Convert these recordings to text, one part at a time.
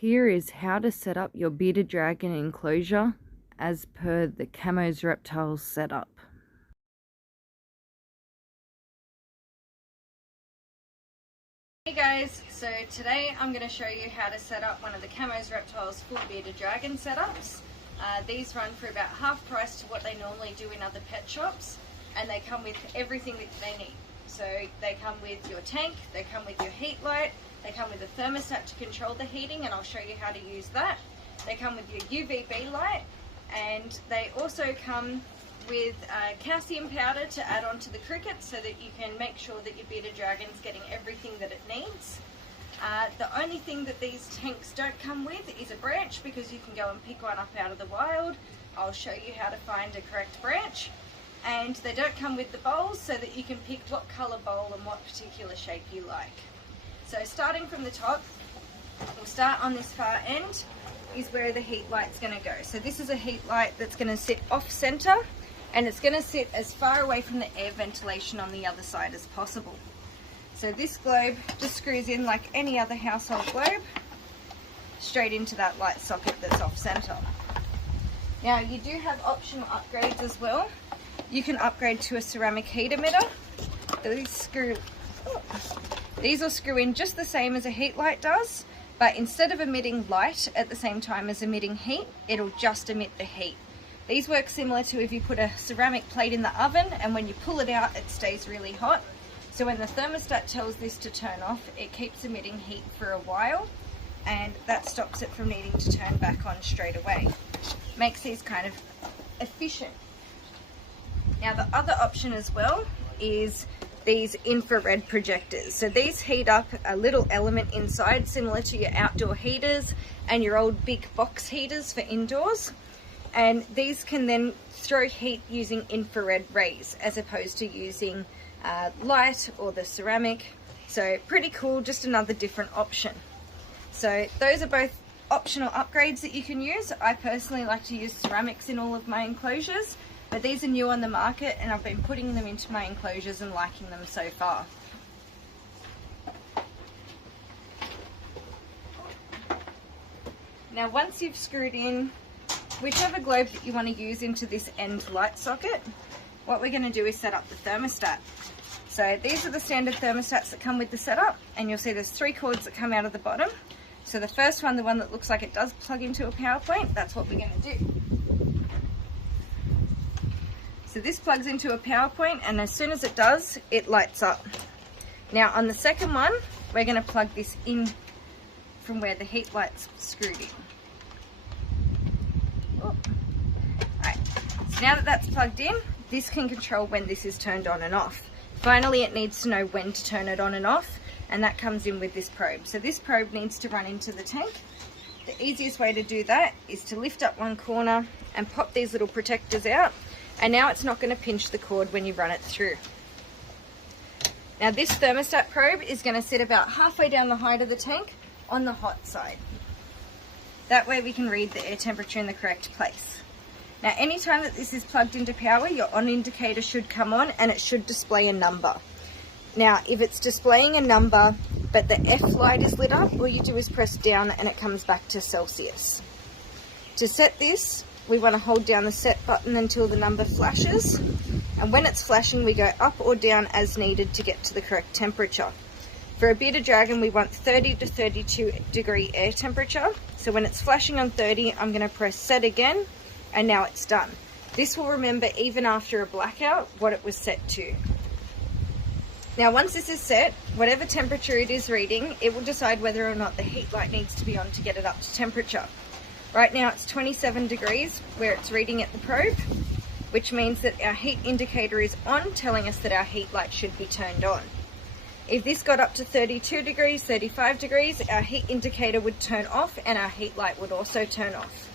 Here is how to set up your bearded dragon enclosure as per the Camo's Reptiles setup. Hey guys, so today I'm going to show you how to set up one of the Camo's Reptiles full bearded dragon setups. These run for about half price to what they normally do in other pet shops, and they come with everything that they need. So they come with your tank, they come with your heat light, they come with a thermostat to control the heating, and I'll show you how to use that. They come with your UVB light, and they also come with calcium powder to add on to the cricket so that you can make sure that your bearded dragon's getting everything that it needs. The only thing that these tanks don't come with is a branch, because you can go and pick one up out of the wild. I'll show you how to find a correct branch. And they don't come with the bowls, so that you can pick what colour bowl and what particular shape you like. So starting from the top, we'll start on this far end is where the heat light's going to go. So this is a heat light that's going to sit off centre, and it's going to sit as far away from the air ventilation on the other side as possible. So this globe just screws in like any other household globe, straight into that light socket that's off centre. Now you do have optional upgrades as well. You can upgrade to a ceramic heat emitter. These will screw in just the same as a heat light does, but instead of emitting light at the same time as emitting heat, it'll just emit the heat. These work similar to if you put a ceramic plate in the oven, and when you pull it out, it stays really hot. So when the thermostat tells this to turn off, it keeps emitting heat for a while, and that stops it from needing to turn back on straight away. Makes these kind of efficient. Now the other option as well is these infrared projectors. So these heat up a little element inside, similar to your outdoor heaters and your old big box heaters for indoors. And these can then throw heat using infrared rays as opposed to using light or the ceramic. So pretty cool, just another different option. So those are both optional upgrades that you can use. I personally like to use ceramics in all of my enclosures, but these are new on the market, and I've been putting them into my enclosures and liking them so far. Now once you've screwed in whichever globe that you want to use into this end light socket, what we're going to do is set up the thermostat. So these are the standard thermostats that come with the setup, and you'll see there's 3 cords that come out of the bottom. So the first one, the one that looks like it does plug into a power point, that's what we're going to do. So this plugs into a power point, and as soon as it does, it lights up. Now on the second one, we're going to plug this in from where the heat light's screwed in. Alright, so now that that's plugged in, this can control when this is turned on and off. Finally, it needs to know when to turn it on and off, and that comes in with this probe. So this probe needs to run into the tank. The easiest way to do that is to lift up one corner and pop these little protectors out, and now it's not going to pinch the cord when you run it through. Now this thermostat probe is going to sit about halfway down the height of the tank on the hot side. That way we can read the air temperature in the correct place. Now anytime that this is plugged into power, your on indicator should come on, and it should display a number. Now if it's displaying a number but the F light is lit up, all you do is press down and it comes back to Celsius. To set this, we want to hold down the set button until the number flashes, and when it's flashing we go up or down as needed to get to the correct temperature. For a bearded dragon we want 30 to 32 degree air temperature, so when it's flashing on 30 I'm going to press set again, and now it's done. This will remember even after a blackout what it was set to. Now once this is set, whatever temperature it is reading, it will decide whether or not the heat light needs to be on to get it up to temperature. Right now it's 27 degrees where it's reading at the probe, which means that our heat indicator is on, telling us that our heat light should be turned on. If this got up to 32 degrees, 35 degrees, our heat indicator would turn off and our heat light would also turn off.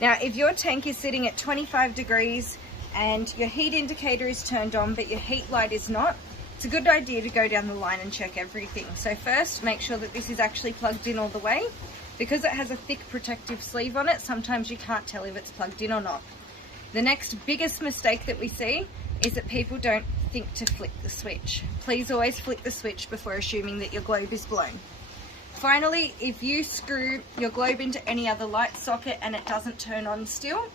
Now if your tank is sitting at 25 degrees and your heat indicator is turned on but your heat light is not, it's a good idea to go down the line and check everything. So first, make sure that this is actually plugged in all the way. Because it has a thick protective sleeve on it, sometimes you can't tell if it's plugged in or not. The next biggest mistake that we see is that people don't think to flick the switch. Please always flick the switch before assuming that your globe is blown. Finally, if you screw your globe into any other light socket and it doesn't turn on still,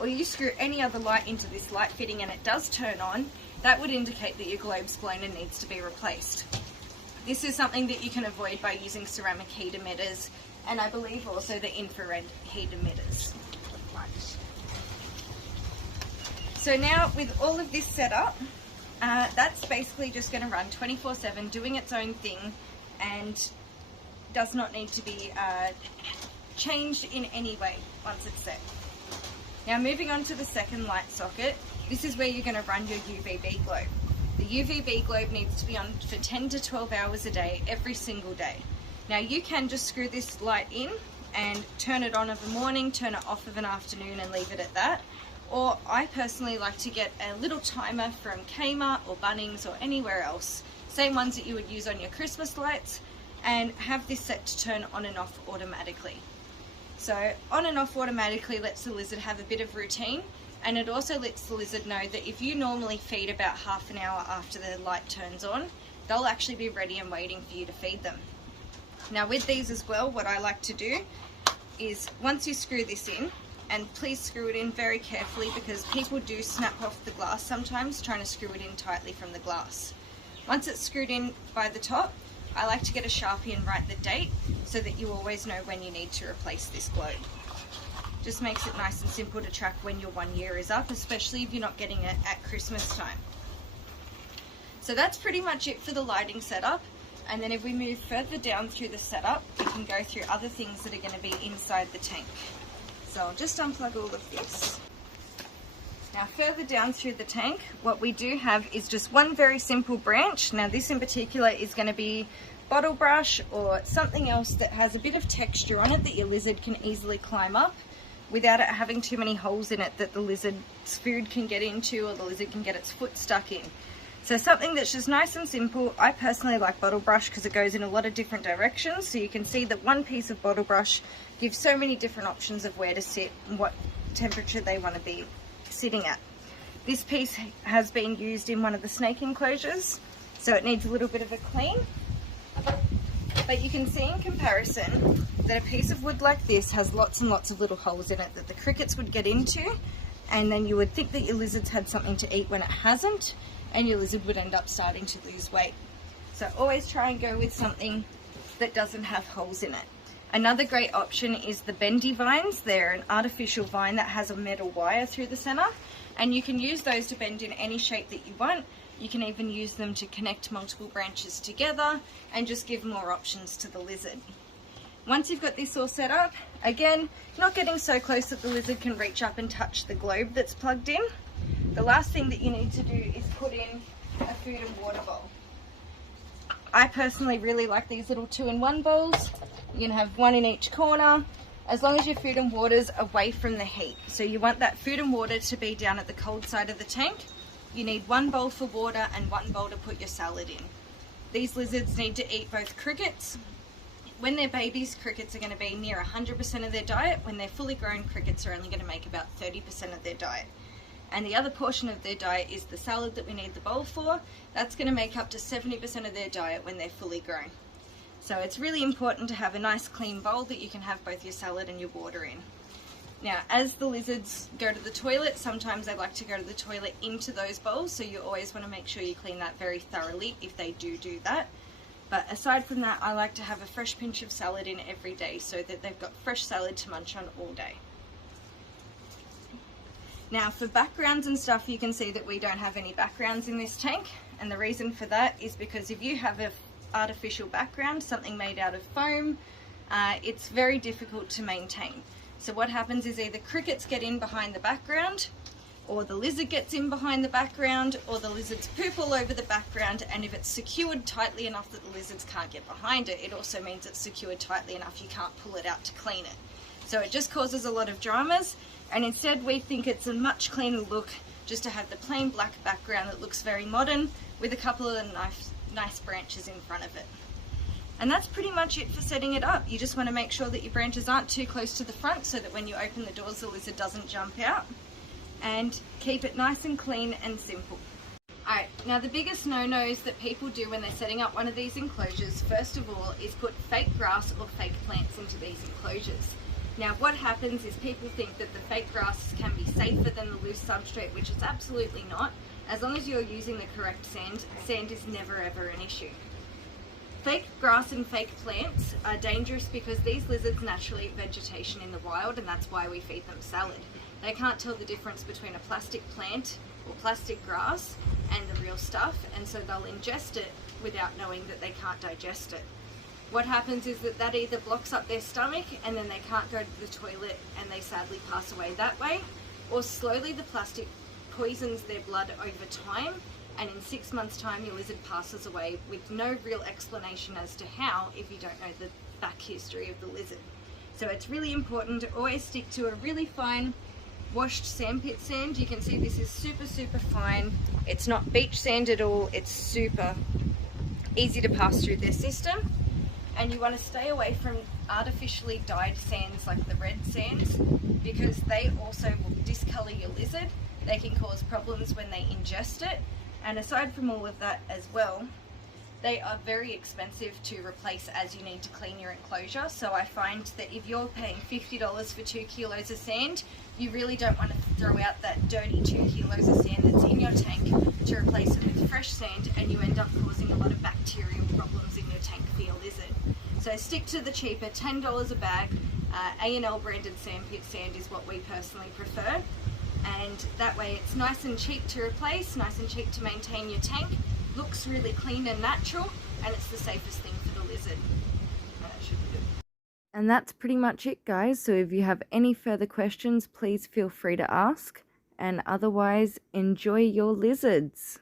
or you screw any other light into this light fitting and it does turn on, that would indicate that your globe's blown and needs to be replaced. This is something that you can avoid by using ceramic heat emitters, and I believe also the infrared heat emitters. So now with all of this set up, that's basically just going to run 24/7, doing its own thing, and does not need to be changed in any way once it's set. Now moving on to the second light socket, this is where you're going to run your UVB globe. The UVB globe needs to be on for 10 to 12 hours a day, every single day. Now you can just screw this light in and turn it on of a morning, turn it off of an afternoon and leave it at that. Or I personally like to get a little timer from Camo or Bunnings or anywhere else, same ones that you would use on your Christmas lights, and have this set to turn on and off automatically. So on and off automatically lets the lizard have a bit of routine, and it also lets the lizard know that if you normally feed about half an hour after the light turns on, they'll actually be ready and waiting for you to feed them. Now with these as well, what I like to do is once you screw this in, and please screw it in very carefully because people do snap off the glass sometimes trying to screw it in tightly from the glass. Once it's screwed in by the top, I like to get a Sharpie and write the date so that you always know when you need to replace this globe. Just makes it nice and simple to track when your 1 year is up, especially if you're not getting it at Christmas time. So that's pretty much it for the lighting setup. And then if we move further down through the setup, we can go through other things that are going to be inside the tank. So I'll just unplug all of this. Now further down through the tank, what we do have is just one very simple branch. Now this in particular is going to be bottle brush or something else that has a bit of texture on it that your lizard can easily climb up without it having too many holes in it that the lizard's food can get into or the lizard can get its foot stuck in. So something that's just nice and simple. I personally like bottle brush because it goes in a lot of different directions, so you can see that one piece of bottle brush gives so many different options of where to sit and what temperature they want to be sitting at. This piece has been used in one of the snake enclosures, so it needs a little bit of a clean. But you can see in comparison that a piece of wood like this has lots and lots of little holes in it that the crickets would get into, and then you would think that your lizard's had something to eat when it hasn't, and your lizard would end up starting to lose weight. So always try and go with something that doesn't have holes in it. Another great option is the bendy vines. They're an artificial vine that has a metal wire through the center, and you can use those to bend in any shape that you want. You can even use them to connect multiple branches together and just give more options to the lizard. Once you've got this all set up, again, not getting so close that the lizard can reach up and touch the globe that's plugged in. The last thing that you need to do is put in a food and water bowl. I personally really like these little 2-in-1 bowls. You can have one in each corner, as long as your food and water's away from the heat. So you want that food and water to be down at the cold side of the tank. You need one bowl for water and one bowl to put your salad in. These lizards need to eat both crickets. When they're babies, crickets are going to be near 100% of their diet. When they're fully grown, crickets are only going to make about 30% of their diet. And the other portion of their diet is the salad that we need the bowl for. That's going to make up to 70% of their diet when they're fully grown. So it's really important to have a nice clean bowl that you can have both your salad and your water in. Now, as the lizards go to the toilet, sometimes they like to go to the toilet into those bowls, so you always want to make sure you clean that very thoroughly if they do that. But aside from that, I like to have a fresh pinch of salad in every day so that they've got fresh salad to munch on all day. Now for backgrounds and stuff, you can see that we don't have any backgrounds in this tank, and the reason for that is because if you have an artificial background, something made out of foam, it's very difficult to maintain. So what happens is either crickets get in behind the background, or the lizard gets in behind the background, or the lizards poop all over the background, and if it's secured tightly enough that the lizards can't get behind it, it also means it's secured tightly enough you can't pull it out to clean it. So it just causes a lot of dramas, and instead we think it's a much cleaner look just to have the plain black background that looks very modern with a couple of nice branches in front of it. And that's pretty much it for setting it up. You just want to make sure that your branches aren't too close to the front so that when you open the doors the lizard doesn't jump out, and keep it nice and clean and simple. Alright, now the biggest no-nos that people do when they're setting up one of these enclosures, first of all, is put fake grass or fake plants into these enclosures. Now what happens is people think that the fake grass can be safer than the loose substrate, which is absolutely not. As long as you're using the correct sand, sand is never ever an issue. Fake grass and fake plants are dangerous because these lizards naturally eat vegetation in the wild, and that's why we feed them salad. They can't tell the difference between a plastic plant or plastic grass and the real stuff, and so they'll ingest it without knowing that they can't digest it. What happens is that either blocks up their stomach and then they can't go to the toilet and they sadly pass away that way, or slowly the plastic poisons their blood over time, and in 6 months time your lizard passes away with no real explanation as to how, if you don't know the back history of the lizard. So it's really important to always stick to a really fine washed sandpit sand. You can see this is super fine. It's not beach sand at all. It's super easy to pass through their system, and you want to stay away from artificially dyed sands like the red sands, because they also will discolor your lizard. They can cause problems when they ingest it, and aside from all of that as well, they are very expensive to replace as you need to clean your enclosure. So I find that if you're paying $50 for 2 kilos of sand, you really don't want to throw out that dirty 2 kilos of sand that's in your tank to replace it with fresh sand, and you end up causing a lot of bacterial problems in your tank for your lizard. So stick to the cheaper $10 a bag. A&L branded sandpit sand is what we personally prefer, and that way it's nice and cheap to replace, nice and cheap to maintain your tank, looks really clean and natural, and it's the safest thing for the lizard. That should be good. And that's pretty much it, guys. So if you have any further questions, please feel free to ask, and otherwise enjoy your lizards.